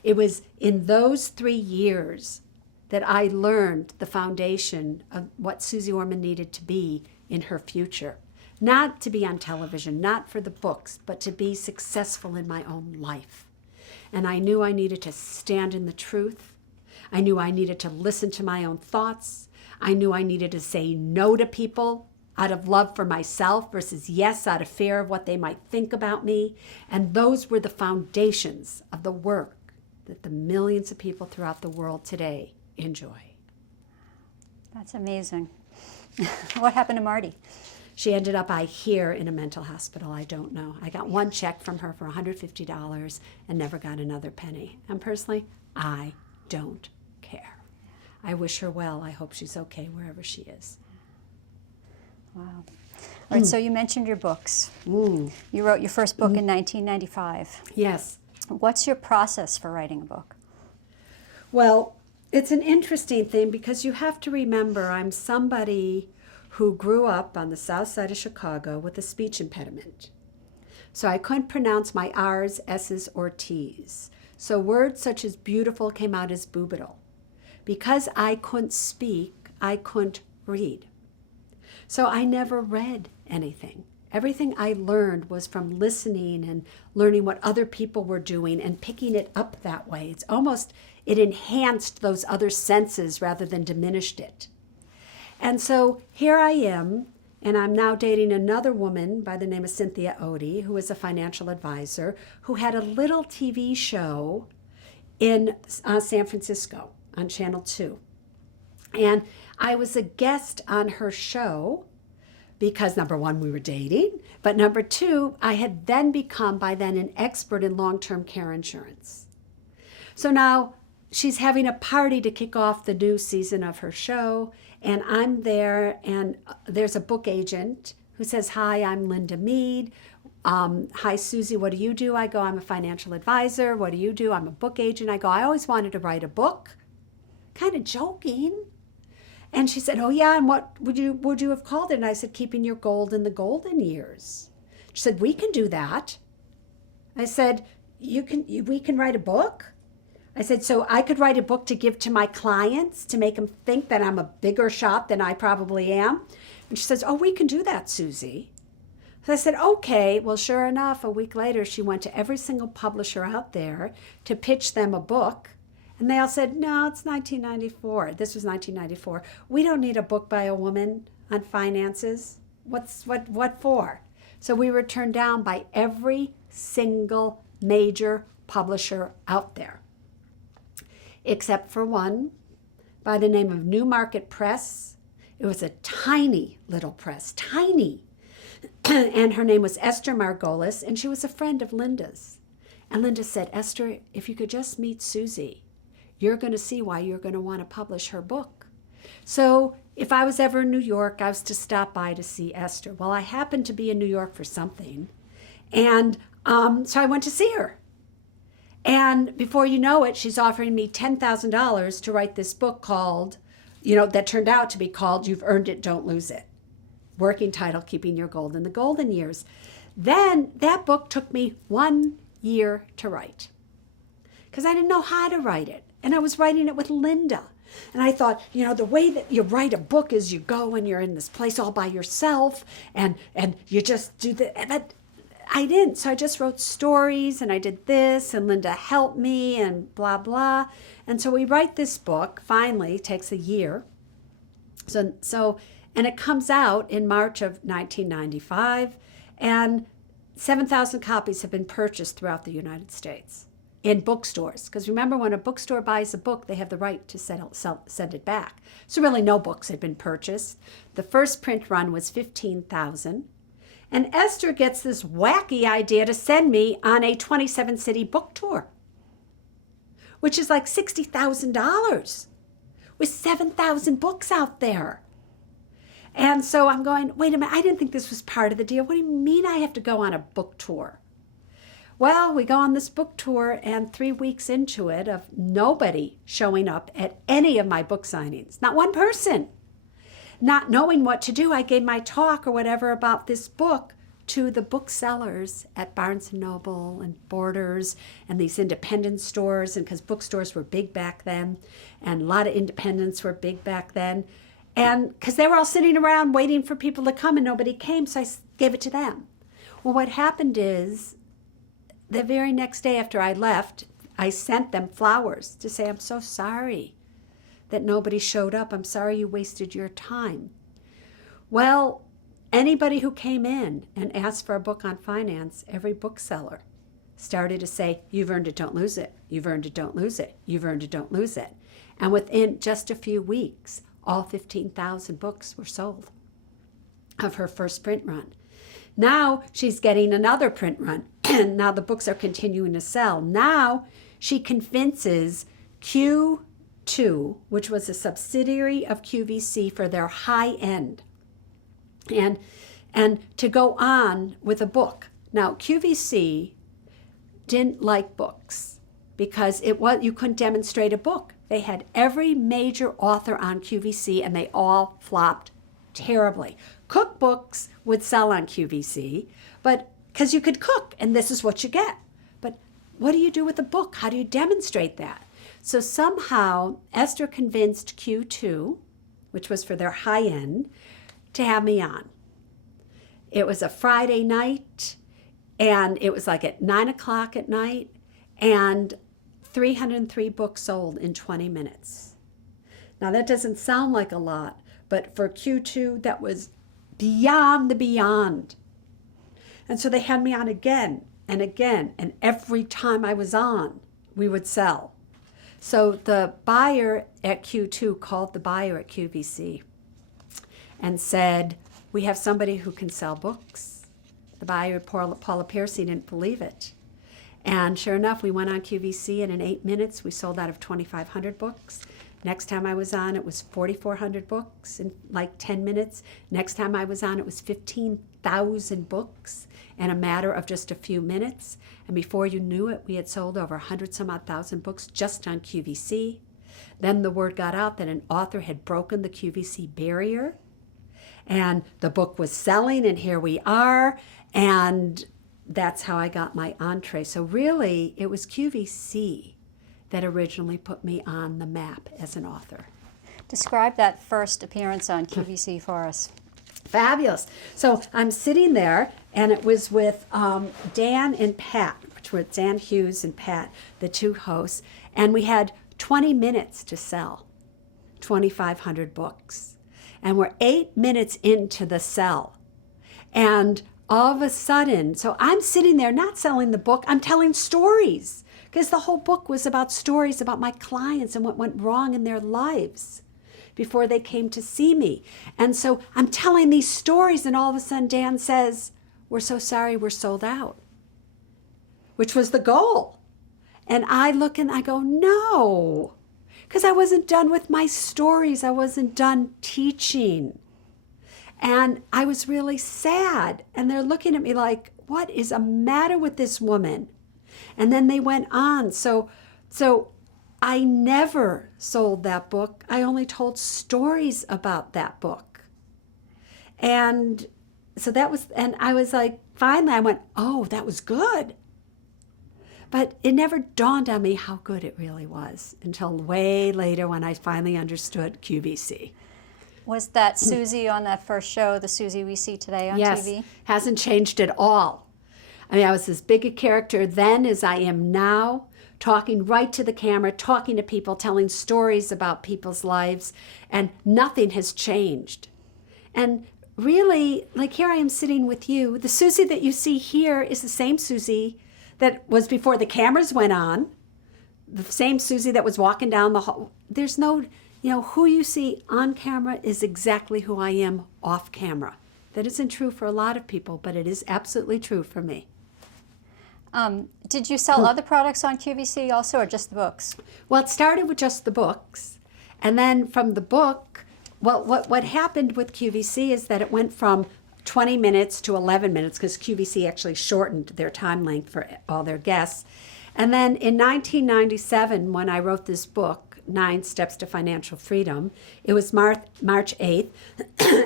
It was in those 3 years that I learned the foundation of what Suze Orman needed to be in her future. Not to be on television, not for the books, but to be successful in my own life. And I knew I needed to stand in the truth. I knew I needed to listen to my own thoughts. I knew I needed to say no to people out of love for myself versus yes out of fear of what they might think about me. And those were the foundations of the work that the millions of people throughout the world today enjoy. That's amazing. What happened to Marty? She ended up, I hear, in a mental hospital. I don't know. I got one check from her for $150 and never got another penny. And personally, I don't care. I wish her well. I hope she's okay wherever she is. Wow. All right, so you mentioned your books. You wrote your first book in 1995. Yes. What's your process for writing a book? Well, it's an interesting thing because you have to remember I'm somebody who grew up on the south side of Chicago with a speech impediment. So I couldn't pronounce my R's, S's, or T's. So words such as beautiful came out as boobital. Because I couldn't speak, I couldn't read. So I never read anything. Everything I learned was from listening and learning what other people were doing and picking it up that way. It's almost, it enhanced those other senses rather than diminished it. And so here I am, and I'm now dating another woman by the name of Cynthia Odie, who is a financial advisor, who had a little TV show in San Francisco on Channel 2. And I was a guest on her show because, number one, we were dating, but number two, I had then become by then an expert in long-term care insurance. So now she's having a party to kick off the new season of her show, and I'm there, and there's a book agent who says, hi, I'm Linda Mead. Hi, Susie, what do you do? I go, I'm a financial advisor. What do you do? I'm a book agent. I go, I always wanted to write a book. Kind of joking. And she said, oh yeah, and what would you have called it? And I said, Keeping Your Gold in the Golden Years. She said, we can do that. I said, we can write a book? I said, so I could write a book to give to my clients to make them think that I'm a bigger shot than I probably am? And she says, oh, we can do that, Susie. So I said, okay. Well, sure enough, a week later, she went to every single publisher out there to pitch them a book. And they all said, no, it's 1994. This was 1994. We don't need a book by a woman on finances. what for? So we were turned down by every single major publisher out there, except for one by the name of Newmarket Press. It was a tiny little press, tiny. And her name was Esther Margolis, and she was a friend of Linda's. And Linda said, Esther, if you could just meet Susie, you're going to see why you're going to want to publish her book. So if I was ever in New York, I was to stop by to see Esther. Well, I happened to be in New York for something, and so I went to see her. And before you know it, she's offering me $10,000 to write this book called, that turned out to be called You've Earned It, Don't Lose It. Working title, Keeping Your Gold in the Golden Years. Then that book took me 1 year to write because I didn't know how to write it. And I was writing it with Linda. And I thought, the way that you write a book is you go and you're in this place all by yourself and you just do that. But I didn't. So I just wrote stories and I did this and Linda helped me and blah, blah. And so we write this book, finally, takes a year. And it comes out in March of 1995, and 7,000 copies have been purchased throughout the United States in bookstores. Because remember, when a bookstore buys a book, they have the right to send it back. So really no books had been purchased. The first print run was 15,000. And Esther gets this wacky idea to send me on a 27-city book tour, which is like $60,000 with 7,000 books out there. And so I'm going, wait a minute, I didn't think this was part of the deal. What do you mean I have to go on a book tour? Well, we go on this book tour, and 3 weeks into it, of nobody showing up at any of my book signings, not one person. Not knowing what to do, I gave my talk or whatever about this book to the booksellers at Barnes & Noble and Borders and these independent stores, and because bookstores were big back then, and a lot of independents were big back then. And because they were all sitting around waiting for people to come and nobody came, so I gave it to them. Well, what happened is the very next day after I left, I sent them flowers to say, I'm so sorry that nobody showed up. I'm sorry you wasted your time. Well, anybody who came in and asked for a book on finance, every bookseller started to say, you've earned it, don't lose it. You've earned it, don't lose it. You've earned it, don't lose it. And within just a few weeks, all 15,000 books were sold of her first print run. Now she's getting another print run, and now the books are continuing to sell. Now she convinces Q2, which was a subsidiary of QVC for their high end, and to go on with a book. Now QVC didn't like books because you couldn't demonstrate a book. They had every major author on QVC, and they all flopped terribly. Cookbooks would sell on QVC, but because you could cook, and this is what you get. But what do you do with a book? How do you demonstrate that? So somehow Esther convinced Q2, which was for their high end, to have me on. It was a Friday night, and it was like at 9 o'clock at night, and 303 books sold in 20 minutes. Now that doesn't sound like a lot, but for Q2, that was beyond the beyond. And so they had me on again and again, and every time I was on, we would sell. So the buyer at Q2 called the buyer at QVC and said, we have somebody who can sell books. The buyer, Paula Piercy, didn't believe it. And sure enough, we went on QVC, and in 8 minutes, we sold out of 2,500 books. Next time I was on, it was 4,400 books in like 10 minutes. Next time I was on, it was 15,000 books in a matter of just a few minutes. And before you knew it, we had sold over 100-some-odd thousand books just on QVC. Then the word got out that an author had broken the QVC barrier, and the book was selling, and here we are. And that's how I got my entree. So really, it was QVC that originally put me on the map as an author. Describe that first appearance on QVC for us. Fabulous. So I'm sitting there, and it was with Dan and Pat, which were Dan Hughes and Pat, the two hosts, and we had 20 minutes to sell 2,500 books. And we're 8 minutes into the sell, And all of a sudden, so I'm sitting there not selling the book, I'm telling stories, because the whole book was about stories about my clients and what went wrong in their lives before they came to see me. And so I'm telling these stories, and all of a sudden Dan says, "We're so sorry, we're sold out," which was the goal. And I look and I go, no, because I wasn't done with my stories. I wasn't done teaching. And I was really sad. And they're looking at me like, what is the matter with this woman? And then they went on. So I never sold that book. I only told stories about that book. And so that was, and I was like, finally I went, oh, that was good. But it never dawned on me how good it really was until way later when I finally understood QVC. Was that Suze on that first show, the Suze we see today on Yes, TV? hasn't changed at all. I mean, I was as big a character then as I am now, talking right to the camera, talking to people, telling stories about people's lives, and nothing has changed. And really, like here I am sitting with you. The Suze that you see here is the same Suze that was before the cameras went on, the same Suze that was walking down the hall. There's no, who you see on camera is exactly who I am off camera. That isn't true for a lot of people, but it is absolutely true for me. Did you sell other products on QVC also, or just the books? Well, it started with just the books. And then from the book, well, what happened with QVC is that it went from 20 minutes to 11 minutes because QVC actually shortened their time length for all their guests. And then in 1997, when I wrote this book, 9 Steps to Financial Freedom, it was March 8th,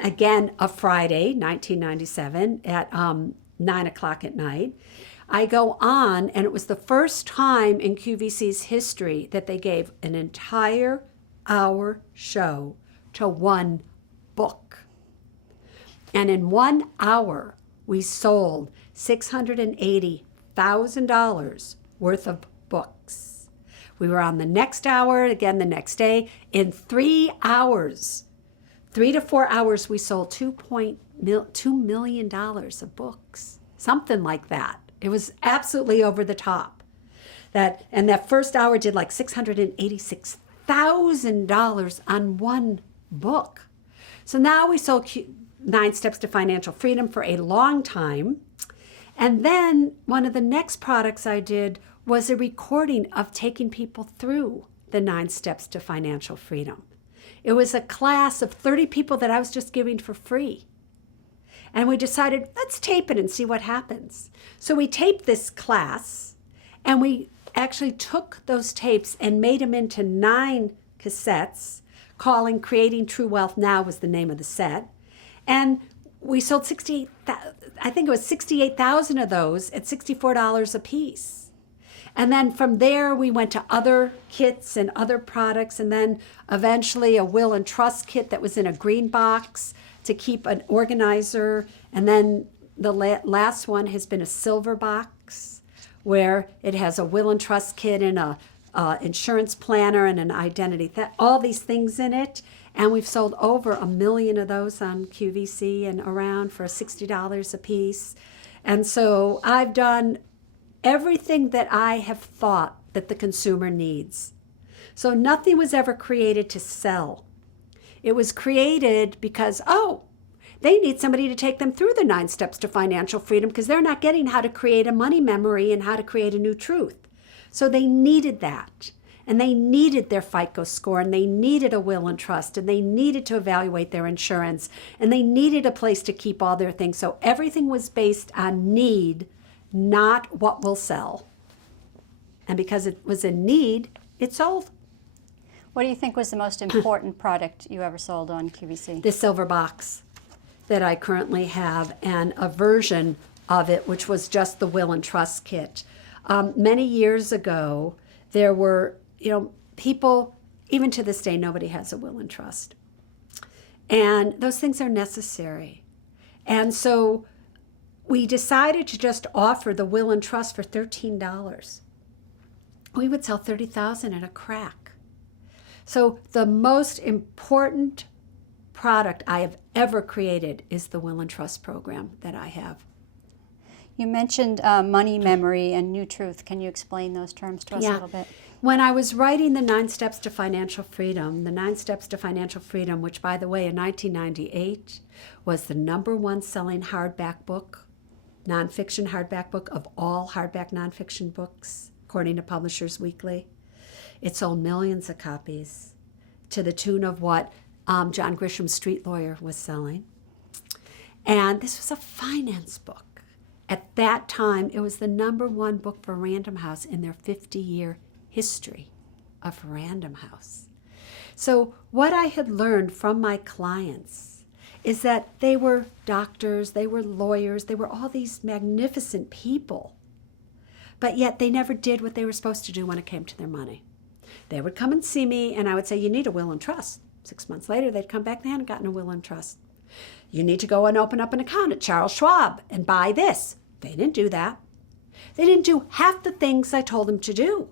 again, a Friday, 1997, at 9 o'clock at night. I go on, and it was the first time in QVC's history that they gave an entire hour show to one book. And in 1 hour, we sold $680,000 worth of books. We were on the next hour, again the next day. In 3 hours, 3 to 4 hours, we sold $2 million of books, something like that. It was absolutely over the top. And that first hour did like $686,000 on one book. So now we sold 9 Steps to Financial Freedom for a long time. And then one of the next products I did was a recording of taking people through the 9 Steps to Financial Freedom. It was a class of 30 people that I was just giving for free. And we decided, let's tape it and see what happens. So we taped this class, and we actually took those tapes and made them into 9 cassettes, calling Creating True Wealth Now was the name of the set. And we sold 68,000 of those at $64 a piece. And then from there, we went to other kits and other products, and then eventually a will and trust kit that was in a green box to keep an organizer. And then the last one has been a silver box where it has a will and trust kit and a insurance planner and an identity, all these things in it. And we've sold over 1 million of those on QVC and around for $60 a piece. And so I've done everything that I have thought that the consumer needs. So nothing was ever created to sell. It was created because, they need somebody to take them through the 9 Steps to Financial Freedom because they're not getting how to create a money memory and how to create a new truth. So they needed that. And they needed their FICO score, and they needed a will and trust, and they needed to evaluate their insurance, and they needed a place to keep all their things. So everything was based on need, not what will sell. And because it was a need, it sold. What do you think was the most important product you ever sold on QVC? The silver box that I currently have, and a version of it, which was just the will and trust kit. Many years ago, there were, people, even to this day, nobody has a will and trust. And those things are necessary. And so we decided to just offer the will and trust for $13. We would sell 30,000 at a crack. So the most important product I have ever created is the Will and Trust program that I have. You mentioned money memory and new truth. Can you explain those terms to us a little bit? When I was writing the 9 Steps to Financial Freedom, the 9 Steps to Financial Freedom, which, by the way, in 1998 was the #1 selling hardback book, nonfiction hardback book of all hardback nonfiction books, according to Publishers Weekly. It sold millions of copies to the tune of what John Grisham's Street Lawyer was selling. And this was a finance book. At that time, it was the #1 book for Random House in their 50-year history of Random House. So what I had learned from my clients is that they were doctors, they were lawyers, they were all these magnificent people, but yet they never did what they were supposed to do when it came to their money. They would come and see me, and I would say, you need a will and trust. 6 months later, they'd come back, they hadn't gotten a will and trust. You need to go and open up an account at Charles Schwab and buy this. They didn't do that. They didn't do half the things I told them to do.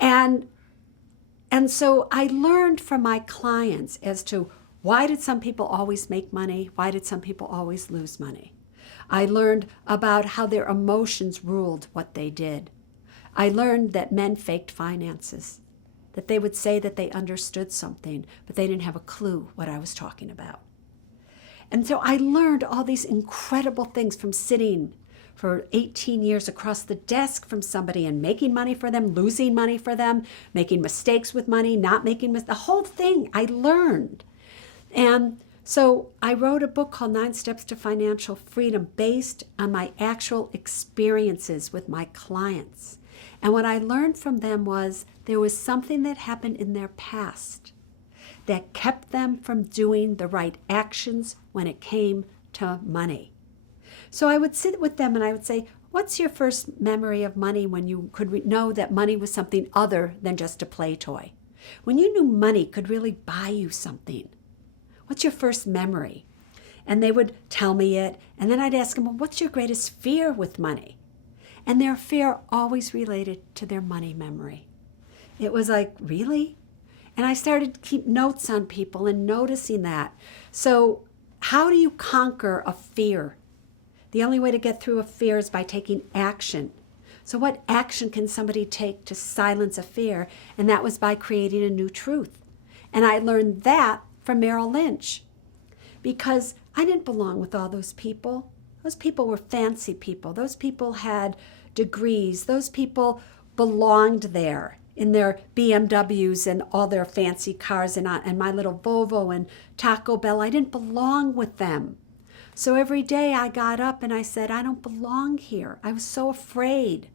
And so I learned from my clients as to why did some people always make money? Why did some people always lose money? I learned about how their emotions ruled what they did. I learned that men faked finances, that they would say that they understood something, but they didn't have a clue what I was talking about. And so I learned all these incredible things from sitting for 18 years across the desk from somebody and making money for them, losing money for them, making mistakes with money, not making mistakes. The whole thing I learned. And so I wrote a book called 9 Steps to Financial Freedom based on my actual experiences with my clients. And what I learned from them was there was something that happened in their past that kept them from doing the right actions when it came to money. So I would sit with them and I would say, what's your first memory of money when you could know that money was something other than just a play toy? When you knew money could really buy you something? What's your first memory? And they would tell me it, and then I'd ask them, well, what's your greatest fear with money? And their fear always related to their money memory. It was like, really? And I started to keep notes on people and noticing that. So how do you conquer a fear? The only way to get through a fear is by taking action. So what action can somebody take to silence a fear? And that was by creating a new truth. And I learned that from Merrill Lynch because I didn't belong with all those people. Those people were fancy people. Those people had degrees. Those people belonged there in their BMWs and all their fancy cars and my little Volvo and Taco Bell. I didn't belong with them. So every day I got up and I said, I don't belong here. I was so afraid.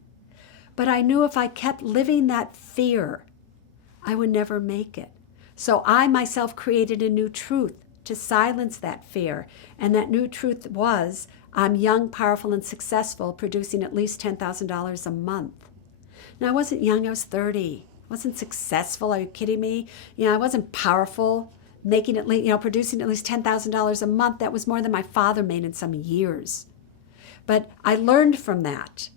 But I knew if I kept living that fear, I would never make it. So I myself created a new truth to silence that fear. And that new truth was, I'm young, powerful, and successful, producing at least $10,000 a month. Now, I wasn't young, I was 30. I wasn't successful, are you kidding me? I wasn't powerful, making at least, producing at least $10,000 a month. That was more than my father made in some years. But I learned from that.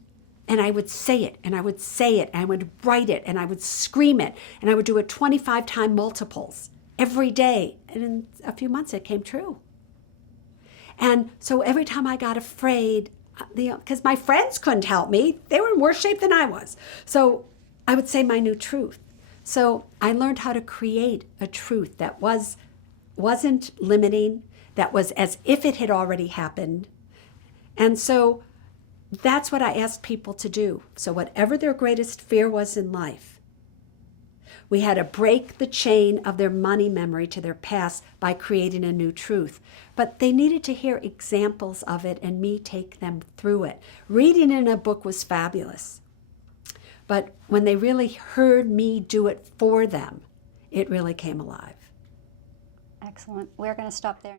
And I would say it, and I would say it, and I would write it, and I would scream it, and I would do it 25-time multiples every day. And in a few months, it came true. And so every time I got afraid, because my friends couldn't help me, they were in worse shape than I was. So I would say my new truth. So I learned how to create a truth that wasn't limiting, that was as if it had already happened. And so that's what I asked people to do. So whatever their greatest fear was in life, we had to break the chain of their money memory to their past by creating a new truth. But they needed to hear examples of it and me take them through it. Reading in a book was fabulous. But when they really heard me do it for them, it really came alive. Excellent. We're going to stop there.